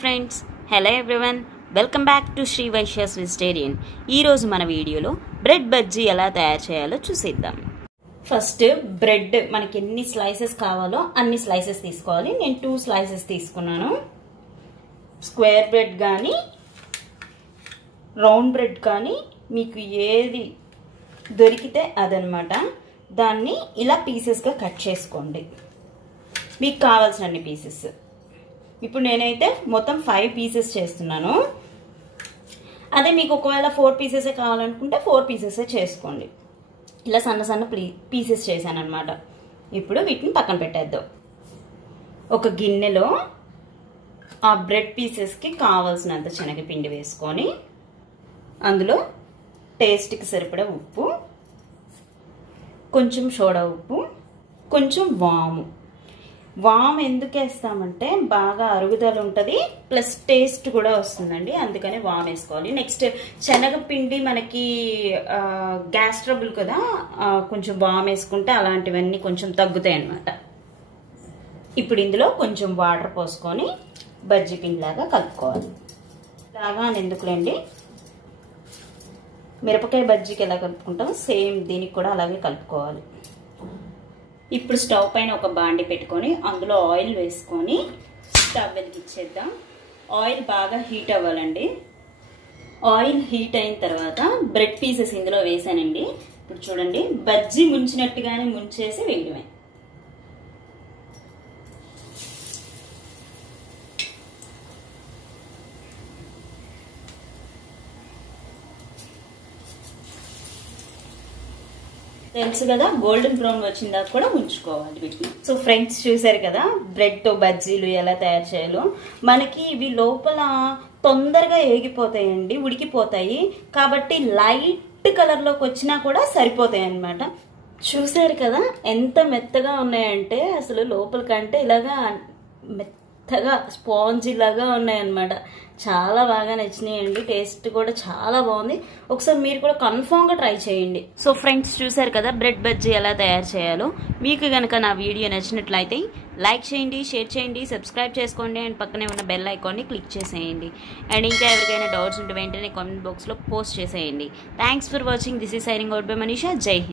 Friends, hello everyone, welcome back to Shri Vaishyas vegetarian. ఈరోజు మన వీడియోలో బ్రెడ్ బజ్జీ ఎలా తయారు చేయాలో చూసేద్దాం. ఫస్ట్ బ్రెడ్ మనకి ఎన్ని స్లైసెస్ కావాలో అన్ని స్లైసెస్ తీసుకోవాలి. నేను 2 స్లైసెస్ తీసుకున్నాను. స్క్వేర్ బ్రెడ్ కానీ రౌండ్ బ్రెడ్ కానీ మీకు ఏది దొరికితే అదనమాట. దాన్ని ఇలా పీసెస్గా కట్ చేసుకోండి, మీకు కావాల్సిన అన్ని పీసెస్. ఇప్పుడు నేనైతే మొత్తం 5 పీసెస్ చేస్తున్నాను. అదే మీకు ఒకవేళ 4 పీసెసే కావాలనుకుంటే 4 పీసెసే చేసుకోండి. ఇలా సన్న సన్న పీసెస్ చేశాను అనమాట. ఇప్పుడు వీటిని పక్కన పెట్టేద్దాం. ఒక గిన్నెలో ఆ బ్రెడ్ పీసెస్కి కావాల్సినంత శనగపిండి వేసుకొని అందులో టేస్ట్కి సరిపడా ఉప్పు, కొంచెం సోడా ఉప్పు, కొంచెం వాము ఎందుకు వేస్తామంటే బాగా అరుగుదల ఉంటుంది, ప్లస్ టేస్ట్ కూడా వస్తుందండి, అందుకని వాము వేసుకోవాలి. నెక్స్ట్ శనగపిండి మనకి గ్యాస్ ట్రబుల్ కదా, కొంచెం వాము వేసుకుంటే అలాంటివన్నీ కొంచెం తగ్గుతాయి అన్నమాట. ఇప్పుడు ఇందులో కొంచెం వాటర్ పోసుకొని బజ్జీ పిండిలాగా కలుపుకోవాలి. లాగా అని ఎందుకులేండి, మిరపకాయ బజ్జీకి ఎలా కలుపుకుంటాం సేమ్ దీనికి కూడా అలాగే కలుపుకోవాలి. ఇప్పుడు స్టవ్ పైన ఒక బాండి పెట్టుకొని అందులో ఆయిల్ వేసుకొని స్టవ్ వెలిగించేద్దాం. ఆయిల్ బాగా హీట్ అవ్వాలండి. ఆయిల్ హీట్ అయిన తర్వాత బ్రెడ్ పీసెస్ ఇందులో వేసానండి. ఇప్పుడు చూడండి, బజ్జీ ముంచినట్టుగానే ముంచేసి వేయడమే. తెలుసు కదా, గోల్డెన్ బ్రౌన్ వచ్చిందాక కూడా ఉంచుకోవాలి వీటిని. సో ఫ్రెండ్స్, చూసారు కదా బ్రెడ్తో బజ్జీలు ఎలా తయారు చేయాలో. మనకి ఇవి లోపల తొందరగా ఏగిపోతాయండి, ఉడికిపోతాయి. కాబట్టి లైట్ కలర్లోకి వచ్చినా కూడా సరిపోతాయి అన్నమాట. చూసారు కదా ఎంత మెత్తగా ఉన్నాయంటే, అసలు లోపల కంటే ఇలాగా మెత్తగా స్పాంజీ లాగా ఉన్నాయన్నమాట. చాలా బాగా నచ్చినాయండి, టేస్ట్ కూడా చాలా బాగుంది. ఒకసారి మీరు కూడా కన్ఫామ్గా ట్రై చేయండి. సో ఫ్రెండ్స్, చూసారు కదా బ్రెడ్ బజ్జీ ఎలా తయారు చేయాలో. మీకు కనుక నా వీడియో నచ్చినట్లయితే లైక్ చేయండి, షేర్ చేయండి, సబ్స్క్రైబ్ చేసుకోండి, అండ్ పక్కనే ఉన్న బెల్ ఐకాన్ని క్లిక్ చేసేయండి. అండ్ ఇంకా ఎవరికైనా డౌట్స్ ఉంటే వెంటనే కామెంట్ బాక్స్లో పోస్ట్ చేసేయండి. Thanks for watching. This is signing out by Manisha. జై హింద్.